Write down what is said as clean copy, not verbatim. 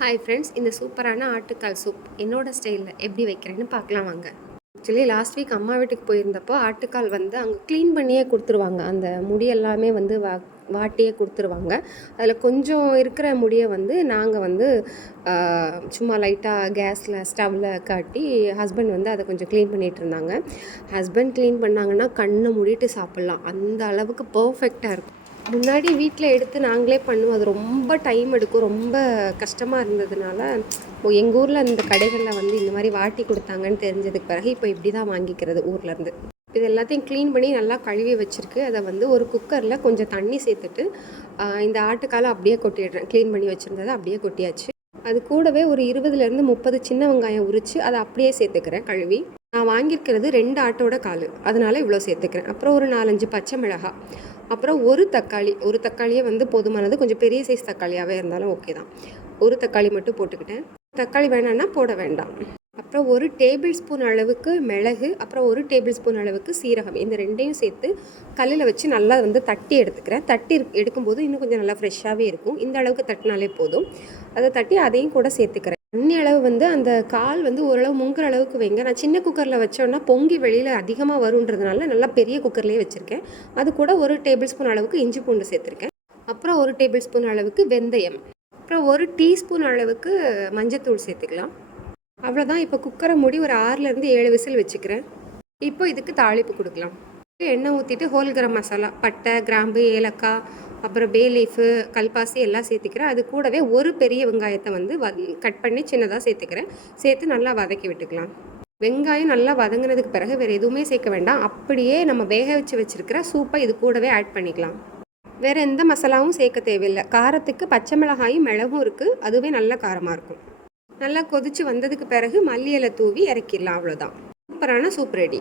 Hi friends, இந்த சூப்பரான ஆட்டுக்கால் சூப் என்னோடய ஸ்டைலில் எப்படி வைக்கிறேன்னு பார்க்கலாம் வாங்க. ஆக்சுவலி லாஸ்ட் வீக் அம்மா வீட்டுக்கு போயிருந்தப்போ ஆட்டுக்கால் வந்து அங்கே க்ளீன் பண்ணியே கொடுத்துருவாங்க. அந்த முடி எல்லாமே வந்து வாட்டியே கொடுத்துருவாங்க. அதில் கொஞ்சம் இருக்கிற முடியை வந்து நாங்கள் வந்து சும்மா லைட்டாக கேஸில் ஸ்டவ்வில் காட்டி ஹஸ்பண்ட் வந்து அதை கொஞ்சம் க்ளீன் பண்ணிகிட்டு இருந்தாங்க. ஹஸ்பண்ட் க்ளீன் பண்ணாங்கன்னா கண்ணை மூடிட்டு சாப்பிட்லாம், அந்த அளவுக்கு பர்ஃபெக்டாக இருக்கும். முன்னாடி வீட்டில் எடுத்து நாங்களே பண்ணுவோம். அது ரொம்ப டைம் எடுக்கும், ரொம்ப கஷ்டமாக இருந்ததுனால எங்கள் ஊரில் இந்த கடைகளில் வந்து இந்த மாதிரி வாட்டி கொடுத்தாங்கன்னு தெரிஞ்சதுக்கு பிறகு இப்போ இப்படி தான் வாங்கிக்கிறது ஊர்லேருந்து. இது எல்லாத்தையும் க்ளீன் பண்ணி நல்லா கழுவி வச்சுருக்கு. அதை வந்து ஒரு குக்கரில் கொஞ்சம் தண்ணி சேர்த்துட்டு இந்த ஆட்டுக்காலை அப்படியே கொட்டிடுறேன். க்ளீன் பண்ணி வச்சுருந்ததை அப்படியே கொட்டியாச்சு. அது கூடவே ஒரு 20லேருந்து 30 சின்ன வெங்காயம் உரித்து அதை அப்படியே சேர்த்துக்கிறேன் கழுவி. நான் வாங்கியிருக்கிறது 2 ஆட்டோட கால், அதனால் இவ்வளோ சேர்த்துக்கிறேன். அப்புறம் ஒரு 4-5 பச்சை மிளகாய், அப்புறம் ஒரு தக்காளியே வந்து போதுமானது. கொஞ்சம் பெரிய சைஸ் தக்காளியாகவே இருந்தாலும் ஓகே தான். ஒரு தக்காளி மட்டும் போட்டுக்கிட்டேன். தக்காளி வேணான்னா போட வேண்டாம். அப்புறம் 1 டேபிள் ஸ்பூன் அளவுக்கு மிளகு, அப்புறம் 1 டேபிள் ஸ்பூன் அளவுக்கு சீரகம், இந்த ரெண்டையும் சேர்த்து கல்லில் வச்சு நல்லா வந்து தட்டி எடுத்துக்கிறேன். தட்டி எடுக்கும்போது இன்னும் கொஞ்சம் நல்லா ஃப்ரெஷ்ஷாகவே இருக்கும். இந்த அளவுக்கு தட்டினாலே போதும். அதை தட்டி அதையும் கூட சேர்த்துக்கிறேன். தண்ணி அளவு வந்து அந்த கால் வந்து ஓரளவு முங்குற அளவுக்கு வைங்க. நான் சின்ன குக்கரில் வச்சோன்னா பொங்கி வெளியில் அதிகமாக வருன்றதுனால நல்லா பெரிய குக்கர்லேயே வச்சுருக்கேன். அது கூட 1 டேபிள் ஸ்பூன் அளவுக்கு இஞ்சி பூண்டு சேர்த்துருக்கேன். அப்புறம் 1 டேபிள் ஸ்பூன் அளவுக்கு வெந்தயம், அப்புறம் 1 டீஸ்பூன் அளவுக்கு மஞ்சத்தூள் சேர்த்துக்கலாம். அவ்வளோதான். இப்போ குக்கரை மூடி ஒரு 6லேருந்து 7 விசில் வச்சுக்கிறேன். இப்போ இதுக்கு தாளிப்பு கொடுக்கலாம். எண்ணெய் ஊற்றிட்டு ஹோல் கரம் மசாலா, பட்டை, கிராம்பு, ஏலக்காய், அப்புறம் பே லீஃபு, கல்பாசி எல்லாம் சேர்த்துக்கிறேன். அது கூடவே ஒரு பெரிய வெங்காயத்தை வந்து கட் பண்ணி சின்னதாக சேர்த்துக்கிறேன். சேர்த்து நல்லா வதக்கி விட்டுக்கலாம். வெங்காயம் நல்லா வதங்கினதுக்கு பிறகு வேறு எதுவுமே சேர்க்க வேண்டாம். அப்படியே நம்ம வேக வச்சுருக்கிற சூப்பை இது கூடவே ஆட் பண்ணிக்கலாம். வேறு எந்த மசாலாவும் சேர்க்க தேவையில்லை. காரத்துக்கு பச்சை மிளகாயும் மிளகும் இருக்குது, அதுவே நல்ல காரமாக இருக்கும். நல்லா கொதித்து வந்ததுக்கு பிறகு மல்லி இலை தூவி இறக்கிடலாம். அவ்வளோதான், சூப்பரான சூப் ரெடி.